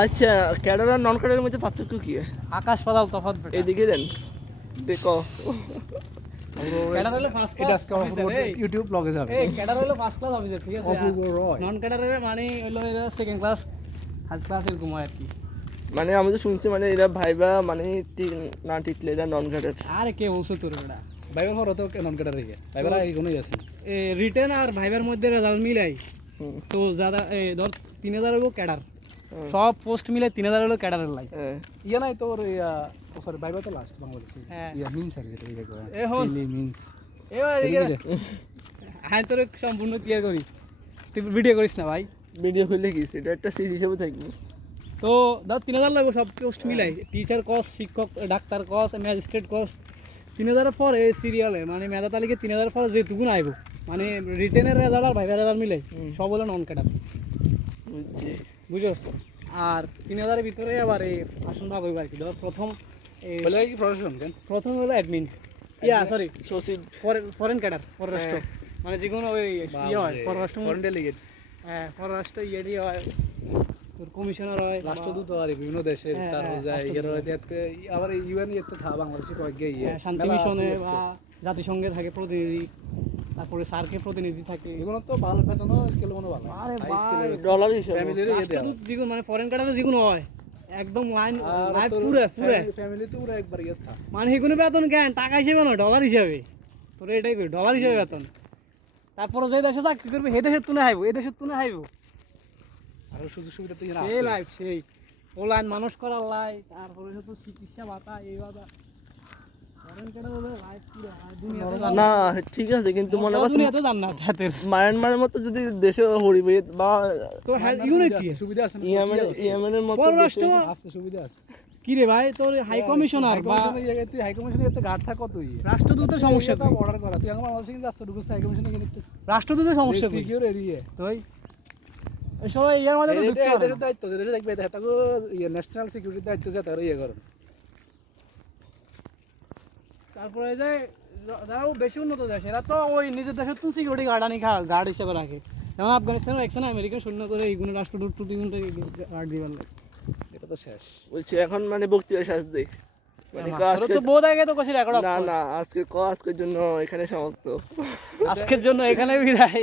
আচ্ছা, ক্যাডার আর নন ক্যাডারের মধ্যে পার্থক্য কি? আকাশ পাতাল তফাৎ বেটা। এদিকে দেন, দেখো। ক্যাডার হলো ফার্স্ট ক্লাস অফিসার। ইউটিউব ব্লগে যাবে। এই ক্যাডার হলো ফার্স্ট ক্লাস অফিসার, ঠিক আছে? অপূর্ব রয়। নন ক্যাডারের মানে হলো এরা সেকেন্ড ক্লাস, থার্ড ক্লাস এরকম হয় আর কি। মানে আমি তো শুনছি মানে এরা ভাইবা মানে না টিকলে এরা নন ক্যাডার। আরে কে বলছে তোর বেটা? ভাইবার হরো তো নন কাটার রেখে ভাইবার আগে কোনোই আছে রিটেন আর ভাইবার মধ্যে রেজাল্ট মিলাই তো যারা ধর 3000 হলো ক্যাডার, সব পোস্ট মিলে 3000 হলো ক্যাডারের লাই। ইয়া নাই তোর সরি ভাইবা তো লাস্ট বাংলাদেশে ইয়া মিন্স আর যেটা ইয়া করে এখন মিন্স এবার হ্যাঁ তোর সম্পূর্ণ ক্লিয়ার করি, তুই ভিডিও করিস না ভাই। ভিডিও খুললে কি এটা একটা সিজ হিসেবে থাকবে। তো ধর 3000 লাগবে সব পোস্ট মিলাই, টিচার কস, শিক্ষক, ডাক্তার কস, ম্যাজিস্ট্রেট কস 3000 পর এই সিরিয়ালে মানে মেধা তালিকে 3000 পর যেটুকুন আইব মানে রিটেনের রেজাল্ট আর ভাইভার রেজাল্ট মিলাই সব হলো নন ক্যাডার, বুঝছস? আর 3000 এর ভিতরে আবার এই আসন ভাগ হইব আর কি। ধর প্রথম বলে কি প্রফেশন কেন প্রথম হলো অ্যাডমিন, ইয়া সরি সচিব, ফরেন ক্যাডার, পররাষ্ট্র মানে যেগুলো ওই ইয়ে হয় পররাষ্ট্র, ফরেন ডেলিগেট হ্যাঁ পররাষ্ট্র ইয়েটি হয়, তোর কমিশনার হয়, রাষ্ট্রদূত আর বিভিন্ন দেশের তারপর যায় ইয়ার হইতে আবার ইউএন ইয়েতে থা বাংলাদেশে কয়েক গিয়ে ইয়ে শান্তি মিশনে বা জাতিসংঘে থাকে প্রতিনিধি, তারপরে সার্কে প্রতিনিধি থাকে। এগুলো তো ভালো বেতনও স্কেল মনে ভালো আরে হাই ভাই স্কেলের ডলার হিসেবে ফ্যামিলির ইয়ে দেয়া রাষ্ট্রদূত যেগুলো মানে ফরেন কাটারে যেগুলো হয় একদম লাইন লাইফ পুরো পুরো ফ্যামিলি তো পুরো একবার ইয়ে থা মানে এগুলো বেতন কেন টাকা হিসেবে না, ডলার হিসেবে। তোর এটাই করি ডলার হিসেবে বেতন। তারপরে যে দেশে চাকরি করবে সেই দেশের তুলে হাইব, এই দেশের তুলে হাইব, আর সুযোগ সুবিধা তো সেই লাইফ সেই ও লাইন মানুষ করার লাই, তারপরে তো চিকিৎসা ভাতা এই ভাতা। ফরেন কাটার হলে লাইফ পুরো আর দুনিয়াতে না ঠিক আছে, কিন্তু মনে করছেন দুনিয়াতে জান্নাত হাতের। মায়ানমারের মতো যদি দেশে হরিবে বা তো ইউনিট কি সুবিধা আছে না ইয়েমেনের মতো পররাষ্ট্র আছে সুবিধা আছে কি রে ভাই, তোর হাই কমিশনার বা তুই হাই কমিশনে এত গার্ড থাকো তুই রাষ্ট্রদূতের সমস্যা তো অর্ডার করা তুই আমার বাংলাদেশে কিন্তু আসছে ঢুকছে হাই কমিশনে কিন্তু রাষ্ট্রদূতের সমস্যা কি? সিকিউর এরিয়া তুই এই সবাই ইয়ার মধ্যে তো ঢুকতে পারে এদের না। দায়িত্ব যেটা দেখবে এটা তাকে ইয়ে ন্যাশনাল সিকিউরিটি দায়িত্ব যে তারা ইয়ে করে তারপরে যে যারা বেশি উন্নত দেশ এরা তো ওই নিজের দেশের তো সিকিউরিটি গার্ড আনি গার্ড হিসেবে রাখে, যেমন আফগানিস্তানের একসাথে আমেরিকান সৈন্য করে এইগুলো রাষ্ট্রদূত টুটিগুলো গার্ড দিবার লাগে। এটা তো শেষ বলছি এখন মানে বক্তৃতা সাজ দেই মানে তোর তো বোধ আগে তো কইছিস রেকর্ড না আজকের জন্য এখানে সমাপ্ত। আজকের জন্য এখানে বিদায়।